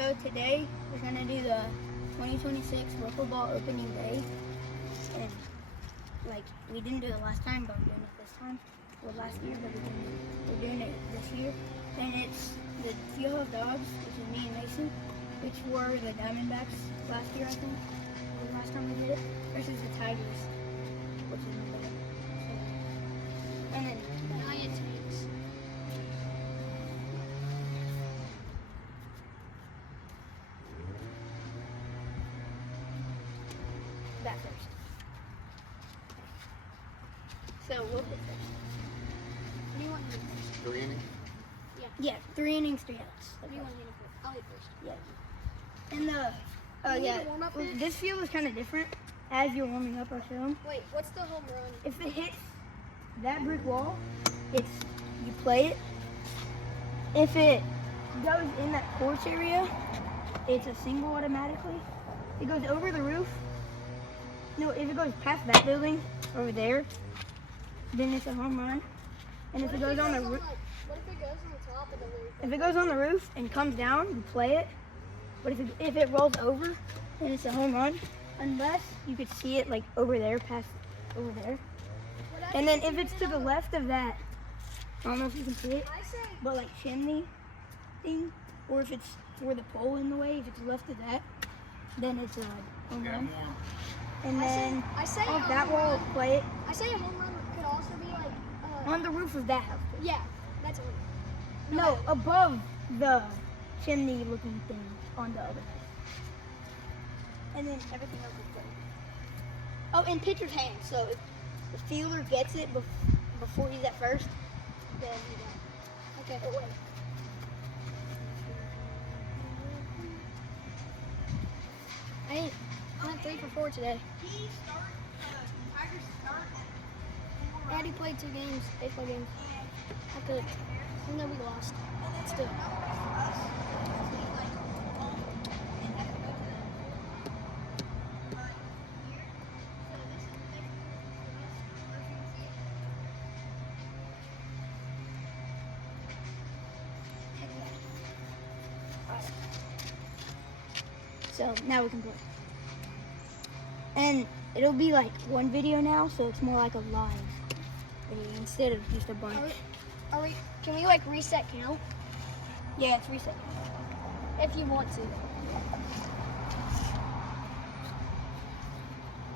So today we're gonna do the 2026 Wiffle Ball opening day, and like we didn't do it last time, but we're doing it this time. Well, last year, but we're doing it this year, and it's the Fieldhouse Dogs, which is me and Mason, which were the Diamondbacks last year, I think, or the last time we did it, versus the Tigers, which is my bad. So, and then Giant tanks. that first. So we'll hit first. What do you want to do first? 3 innings? Yeah, 3 innings, 3 outs. What do you want to do first? I'll hit first. Yeah. And the Do you yeah, need to warm up it? this field is kind of different. As you're warming up, I'll show 'em. Wait, what's the home run? If it hits that brick wall, you play it. If it goes in that porch area, it's a single automatically. If it goes over the roof, no, if it goes past that building over there, then it's a home run. And if it goes on the roof, What if it goes on the top of the roof? if it goes on the roof and comes down, you play it. But if it rolls over, then it's a home run. Unless you could see it like over there, past over there. And then if it's to the left of that, I don't know if you can see it, I say, but like chimney thing, or if it's where the pole in the way, if it's left of that, then it's a home run. And then I say off a that home wall, run. play it I say a home run could also be like, on the roof of that house. yeah, that's a home run. No, above the chimney looking thing on the other house. And then everything else is played. Oh, in pitcher's hand. So if the fielder gets it before he's at first, then he got it. Okay. Oh, wait. I went 3 for 4 today. I already played 2 games, baseball games. I could, even though we lost. Still. So now we can play. And it'll be like one video now, so it's more like a live video instead of just a bunch. Can we like reset count? Yeah, it's reset. If you want to.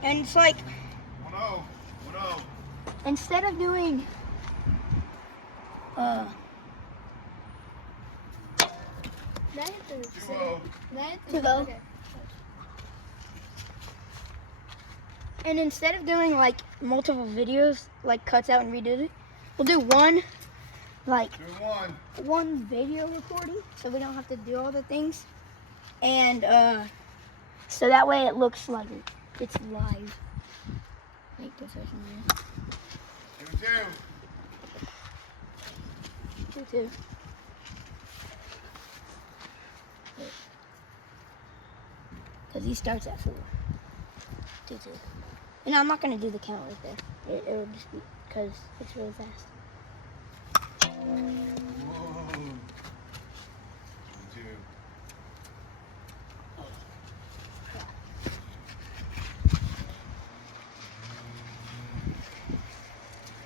And it's like 1-0. 1-0. instead of doing That hit the 2-0. That hit Too the low. okay. and instead of doing like multiple videos, like cuts out and redid it, we'll do one like 2-1. one video recording, so we don't have to do all the things, and so that way it looks like it's live. Make this open 2-2. 2-2. Because he starts at 4. 2-2. And I'm not going to do the count right there. It will just be because it's really fast. Whoa. 2.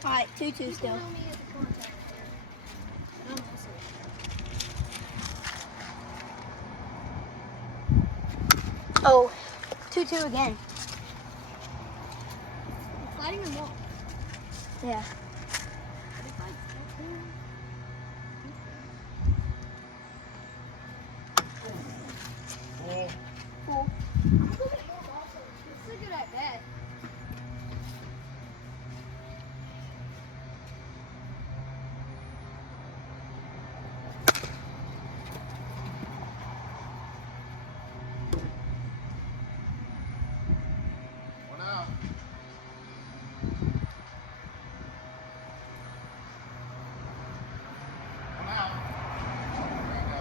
Alright, 2-2 still. Email me at the contact there. Oh, 2-2 again. Fighting them all. Yeah. Full. Cool. I'm still getting more balls. It's so good at bat. One out. One out. There you go.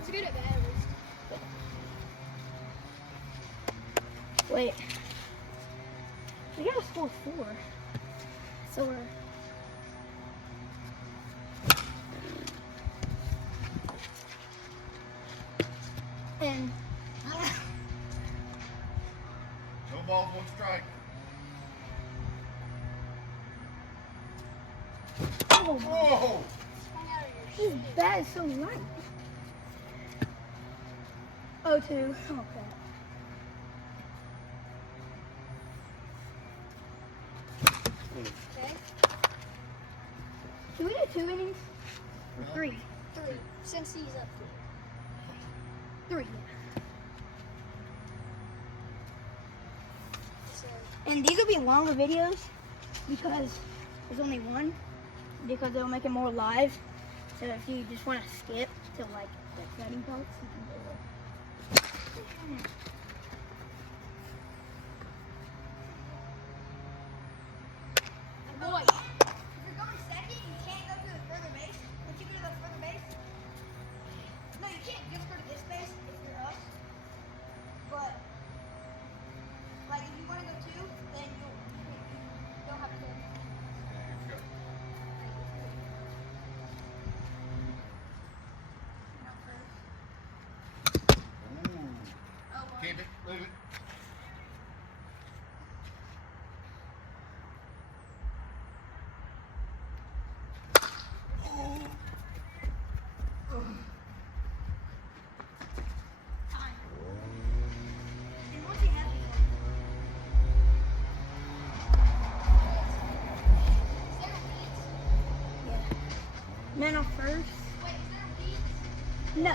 It's good at bat at least. Wait. We gotta score 4. So we're Oh, Oh! this bat is so light. 0-2. Okay. Okay. Should we do 2 innings? Or 3? 3. Since he's up 3. So, And these will be longer videos because there's only one. Because they'll make it more live. So if you just want to skip to like the exciting parts, you can do it. boy. If you're going second, you can't go to the further base. Once you go to the further base, no, you can't just go to this base if you're us. But like if you want to go 2, then you'll have to. Keep it. Leave it. And once you have men on first. No.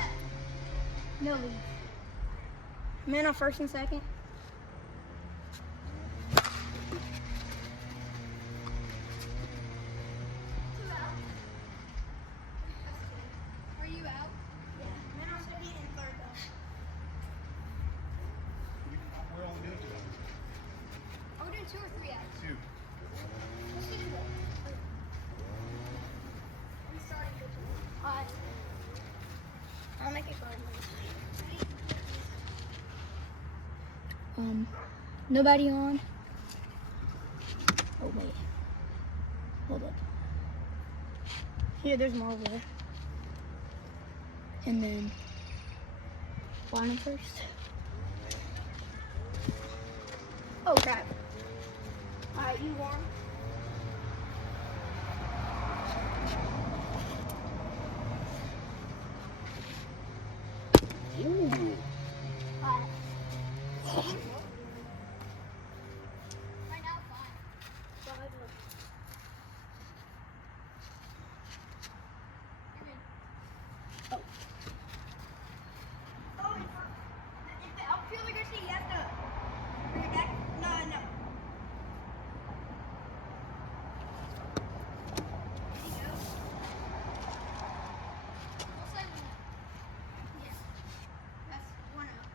No lead. Men on first and second. Are you out? Yeah. Men on second and third though. We're only doing 2. Are we doing 2 or 3 outs? 2. Let's do 2 outs. I'm starting to 2. Alright. I'll make it go. Nobody on. Oh wait. Hold up. Here, there's Marvel. And then Barnum first. Oh crap. Alright, you won. Ooh. Alright. Right now, 5. You're good. Oh, if the outfielder gets hit, he has to bring it back. No. Did he go? We'll say 1 out. Yeah. That's 1 out.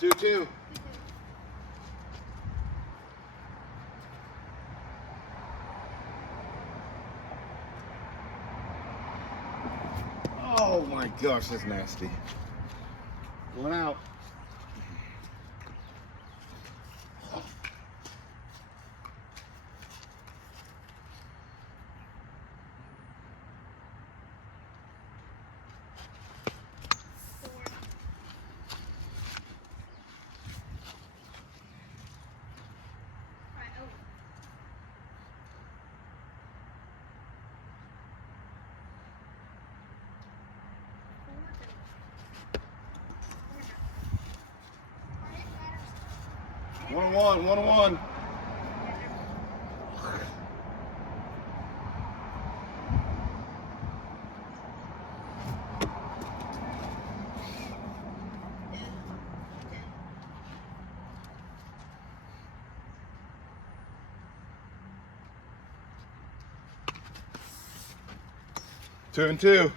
Two, 2. Oh my gosh, that's nasty. 1 out. One on one. Two and 2.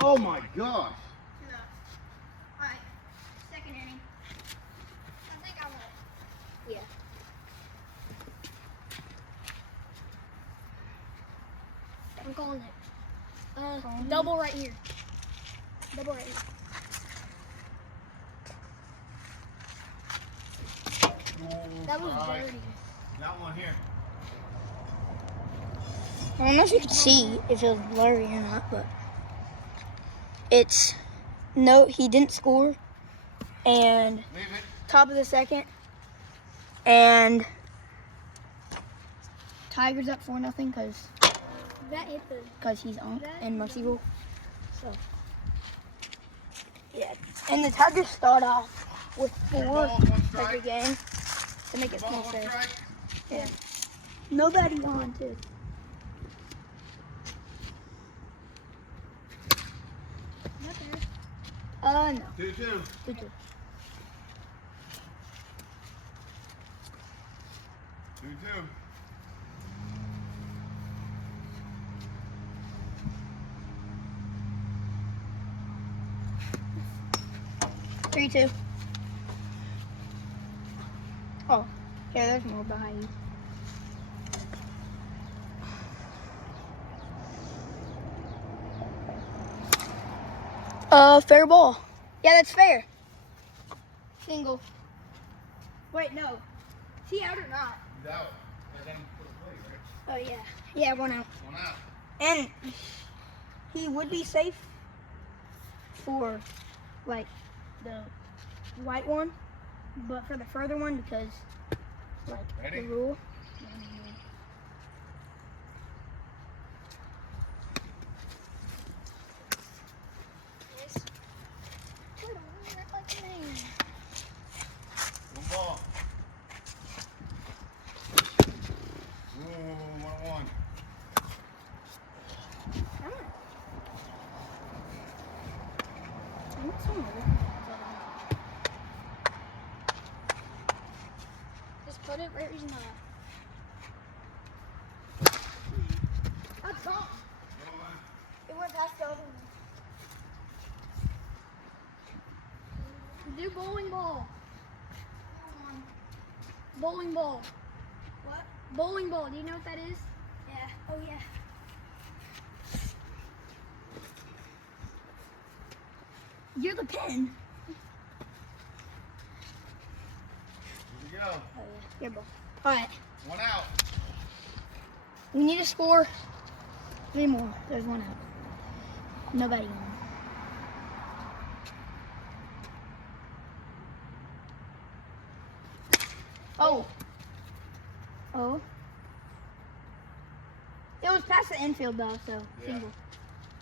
Oh my gosh. Alright, second inning. I think I won. Yeah. I'm calling it. Double right here. Double right here. That was Alright. dirty. Got one here. I don't know if you can see if it was blurry or not, but it's no, he didn't score, and Leave it. top of the second, and Tigers up 4-0 That hit the. because he's on That- in Muxie Rule. So yeah, and the Tigers start off with 4 Ball, one every strike. game to make it Ball, more one fair. strike. Yeah. Nobody on too. No. 2-2. 2-2. 2-2. Three, two. Oh, yeah, there's more behind you. Fair ball. Yeah, that's fair. Single. Wait, no. Is he out or not? He's out. Let him put a play, right? Oh, yeah. Yeah, 1 out. 1 out. And he would be safe for, like, the white one, but for the further one, because, like, Ready? the rule. One ball. Ooh, 1-1. Just put it where he's not. That's gone. It went past the other one. Do bowling ball. Bowling ball. What? Bowling ball. Do you know what that is? Yeah. Oh, yeah. You're the pin. Here we go. Oh, yeah. Your ball. All right. 1 out. We need to score 3 more. There's 1 out. Nobody on. Oh. Oh. It was past the infield though, so Yeah. single.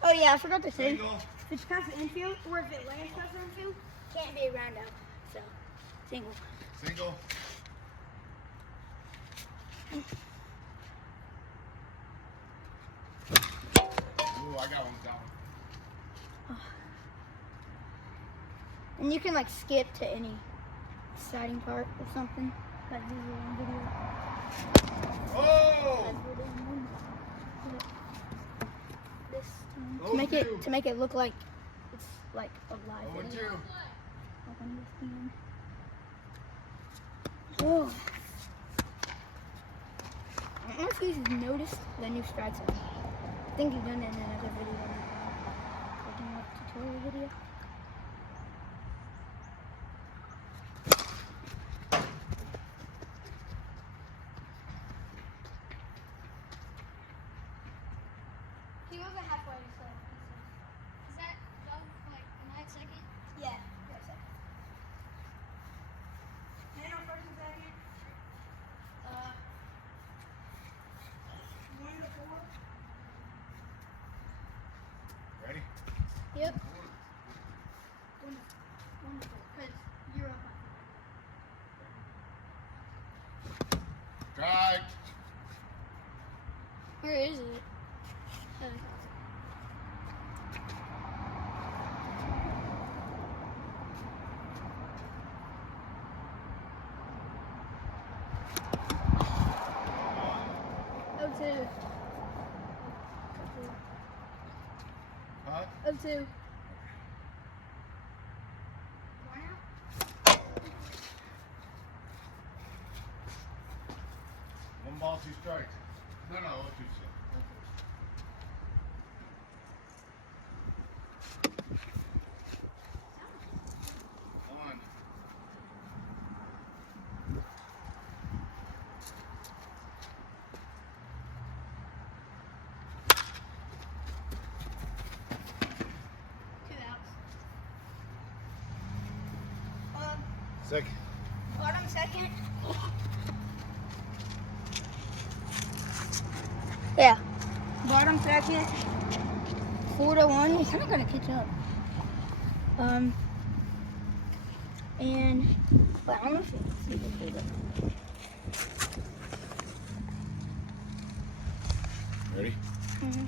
Oh yeah, I forgot to say. Single. If it's past the infield, or if it lands past the infield, can't be a ground out. So, single. Single. Ooh, I got one. Got one. And you can like skip to any exciting part or something. Like visual on video. Oh! As we're doing one. This time. Oh, To make it look like it's like a live Oh, and video. 2. Like on ESPN. Oh. I don't know if you've noticed the new strike zone. I think you've done it in another video. Like in a tutorial video. He wasn't halfway, so. Is that like a 9 second? Yeah. Man on first and second. 1 to 4. Ready? Yep. 1 to 4. Because you're up. Strike. Where is it? Oh, 2. Huh? Of 2. One ball, 2 strikes. No, 2 strikes. One. Second. Bottom second. Yeah. Bottom second. 4-1. He's kind of gonna catch up. And but I don't know if it's Ready? Mm-hmm.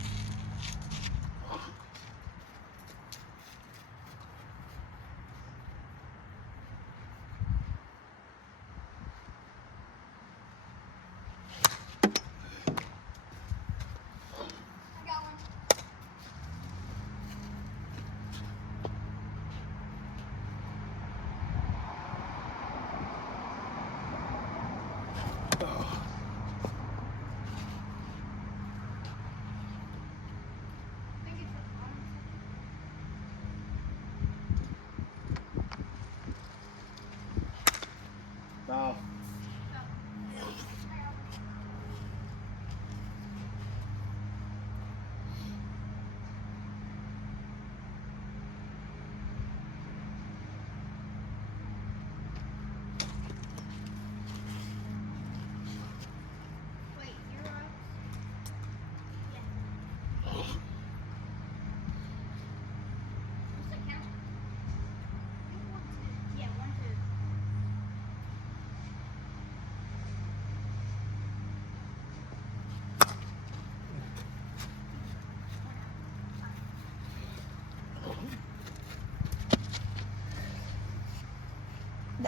Foul. Wait, you're up. What's the count? Yeah, 1, 2.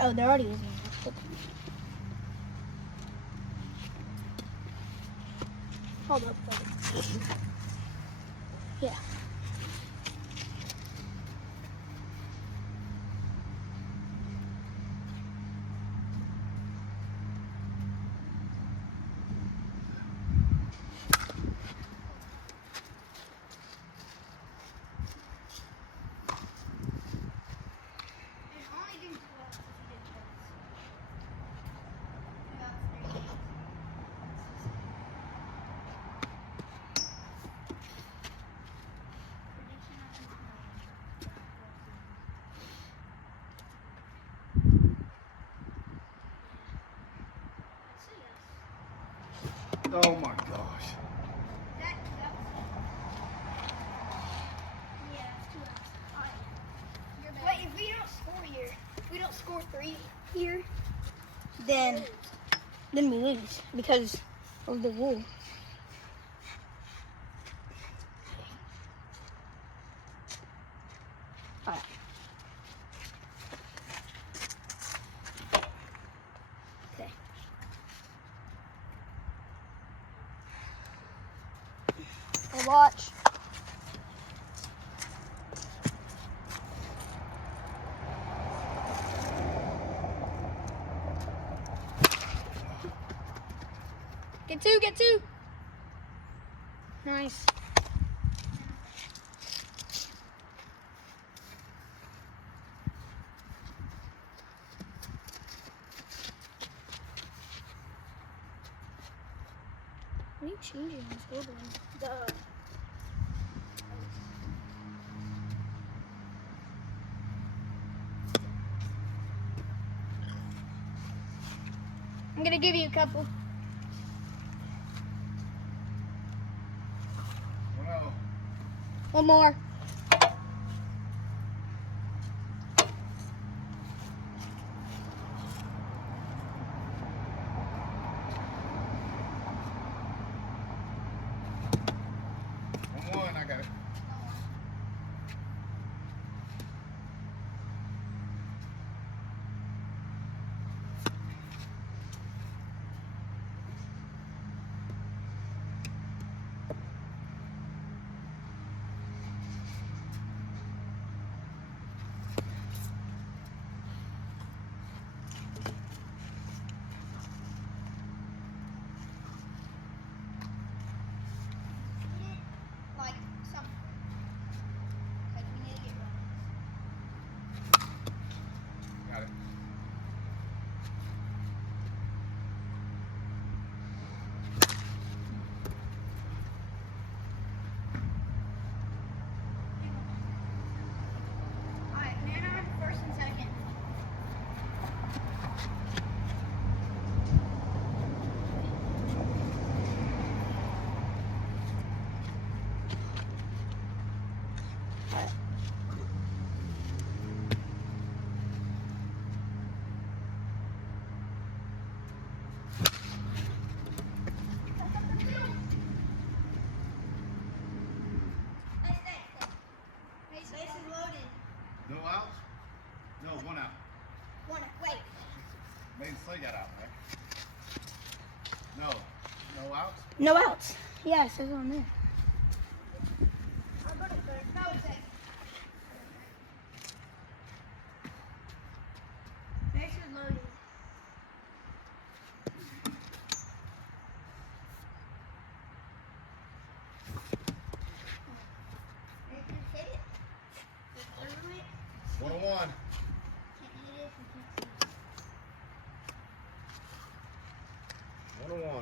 Oh, there already is one. Hold up. Yeah. Oh my gosh. Wait, if we don't score here, if we don't score 3 here, then we lose because of the rule. Alright. Okay. Hey, watch. Get two. Nice. What are you changing on the scoreboard? I'm gonna give you a couple. 1-0. One more. I got it. right? No. No outs? No outs. Yeah, it says on there. I'll go to third. No, it's it. Base is loaded. Hit it. Literally. 1-1. Can't hit it. We can't see. 1-1.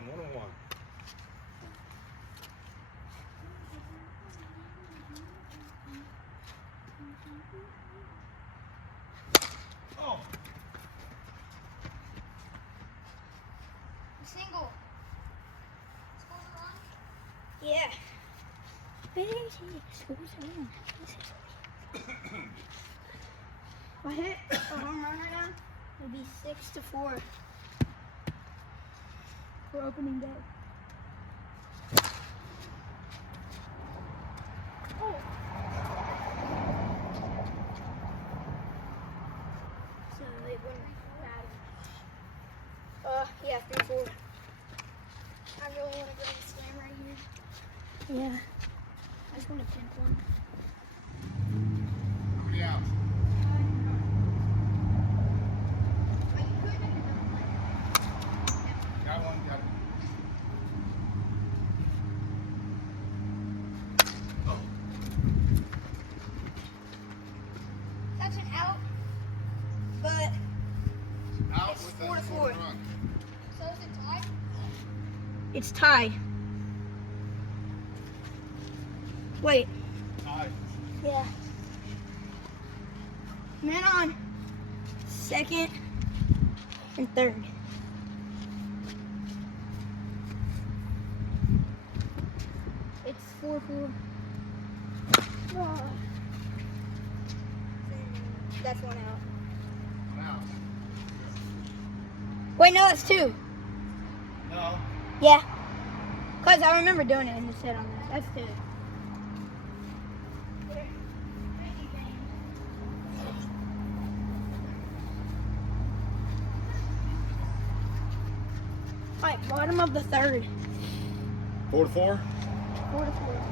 Oh. Single. Scores are on. Yeah. Scores on. If I hit a home run right now, it'll be 6-4 for opening day. Oh. So it wouldn't matter. Yeah, 3-4. I really want a grand slam right here. Yeah. I just want a 10-1. How many outs? Got one. That's an out, but Out It's with 4-4. that scored run. So is it tied? it's tied. Wait. Tied. Yeah. Man on second and third. It's 4-4. Oh. That's one out. One out. Wait, no, that's two. No. Yeah. Because I remember doing it in the set on this. That's two. Alright, bottom of the third. 4-4. 4-4.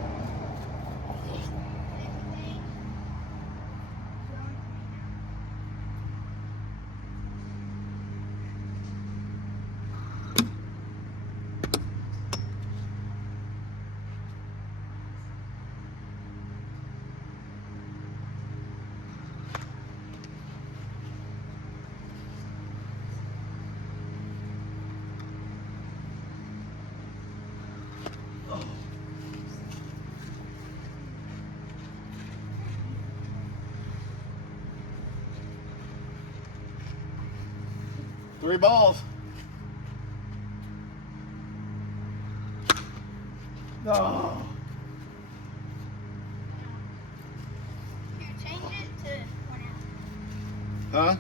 Three balls. No. Here, change it to 1 out. Huh?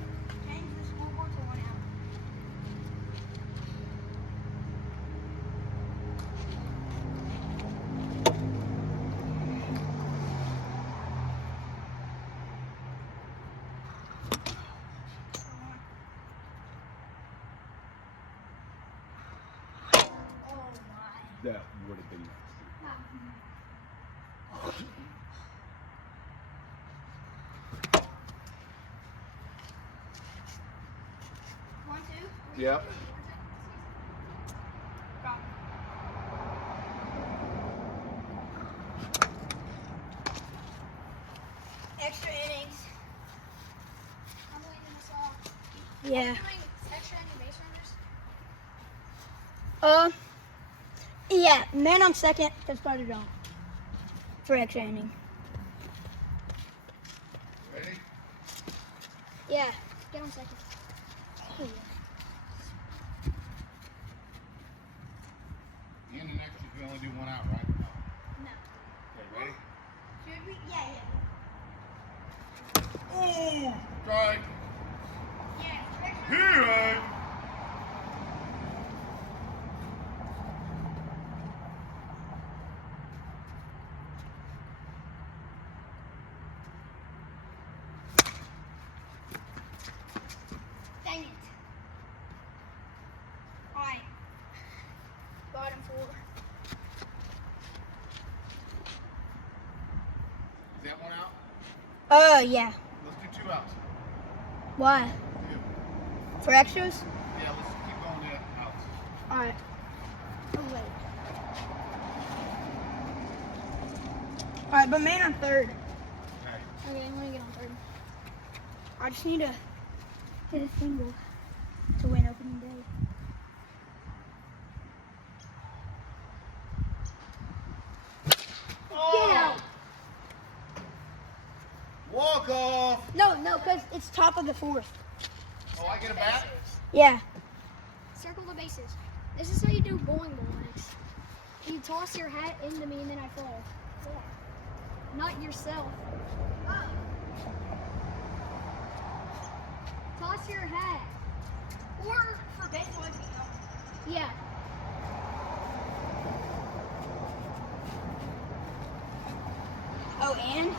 Change the scoreboard to 1 out. That would have been nasty. 1-2. Yep. Extra innings. I'm leaving this off. Yeah. Are you doing extra any base runners? Yeah, man on second has started on for extra inning. Ready? Yeah. Get on second. In the next, we only do 1 out, right? No. Okay, ready? Should we? Yeah, Oh, strike. yeah. Here. Dang it. riding for. Is that one out? Yeah. Let's do 2 outs. Why? 2. For extras? Yeah, let's keep going there. Outs. All right. I'm ready. All right, but man on third. Okay. Okay, I'm gonna get on third. I just need to hit a single to win opening day. Oh! out. Walk off! No, because it's top of the fourth. Oh, I get a bat? Yeah. Circle the bases. This is how you do bowling ball, Max. You toss your hat into me and then I fall. Not yourself. Toss your hat. Or for baseball, Yeah. Oh, and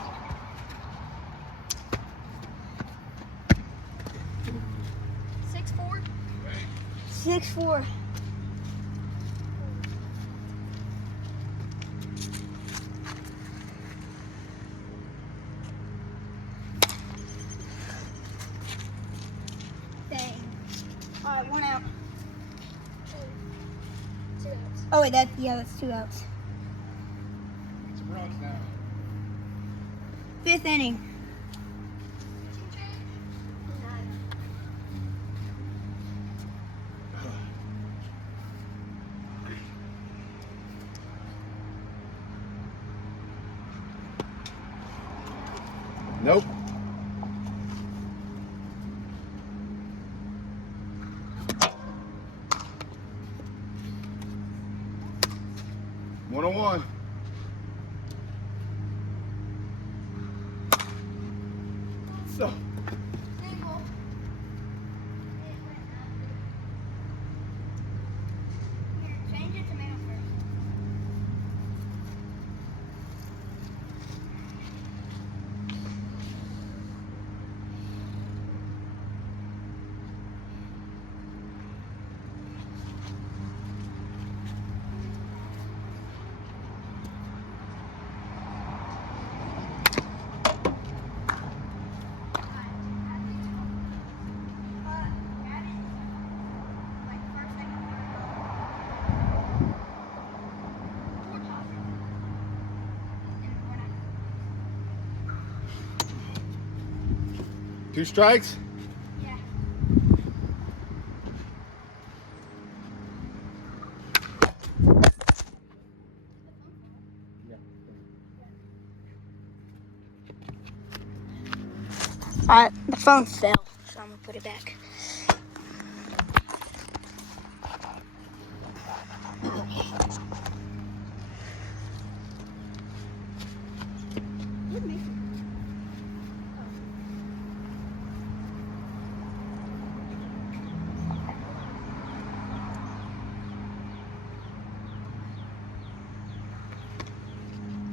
6-4. 6-4. Dang. All right, 1 out. 2 outs. Oh wait, that's 2 outs. Some runs now. 5th inning. Nope. One on one. So. Change it to man first. Two strikes. Yeah. Alright, the phone fell, so I'm gonna put it back.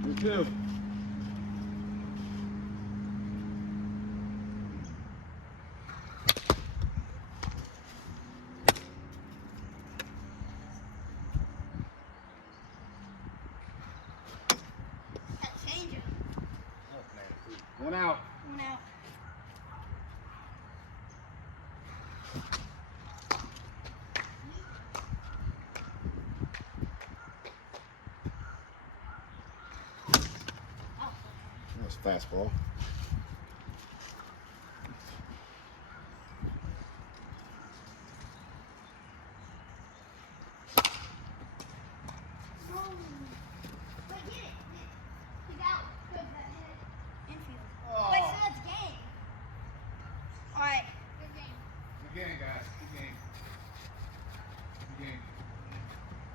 Me too. Change it. One out. 1 out. That's fastball. Oh. Wait, so that's game. Alright. Good game, guys. Good game. Good game.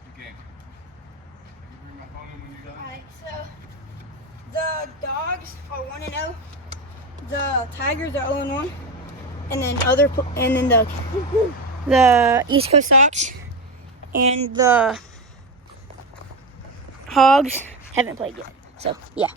Good game. Can you bring my phone in when you're done? Alright, so the Dogs are 1-0. The Tigers are 0-1. And then the East Coast Sox and the Hogs haven't played yet. So yeah.